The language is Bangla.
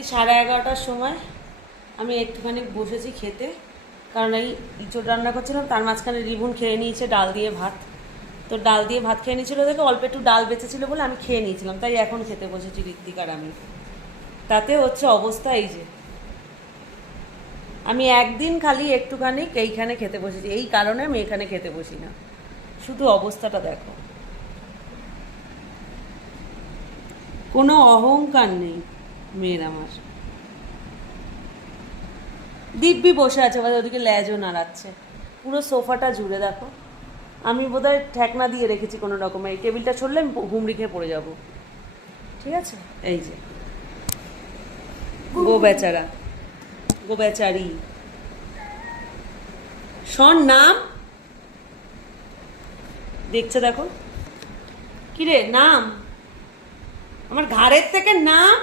11:30টার সময় আমি একটুখানি বসেছি খেতে, কারণ এই ইঁচড় রান্না করছিলাম, তার মাঝখানে রিবুন খেয়ে নিয়েছে ডাল দিয়ে ভাত। তো ডাল দিয়ে ভাত খেয়ে নিয়েছিল দেখে অল্প একটু ডাল বেঁচেছিল বলে আমি খেয়ে নিয়েছিলাম, তাই এখন খেতে বসেছি ঋত্বিক আর আমি। তাতে হচ্ছে অবস্থা এই যে, আমি একদিন খালি একটুখানি এইখানে খেতে বসেছি, এই কারণে আমি এখানে খেতে বসি না। শুধু অবস্থাটা দেখো, কোনো অহংকার নেই মেয়ের আমার। দিব্যি বসে আছে, ওদিকে ল্যাজও নাড়াচ্ছে, পুরো সোফাটা জুড়ে দেখো। আমি বোধহয় ঠেকনা দিয়ে রেখেছি কোনো রকমে, এই টেবিলটা ছড়লে আমি হুমড়ি খেয়ে পড়ে যাব। ঠিক আছে, এই যে গো বেচারা, গো বেচারি, শোন নাম দেখছে দেখো, কিরে নাম, আমার ঘাড়ের থেকে নাম।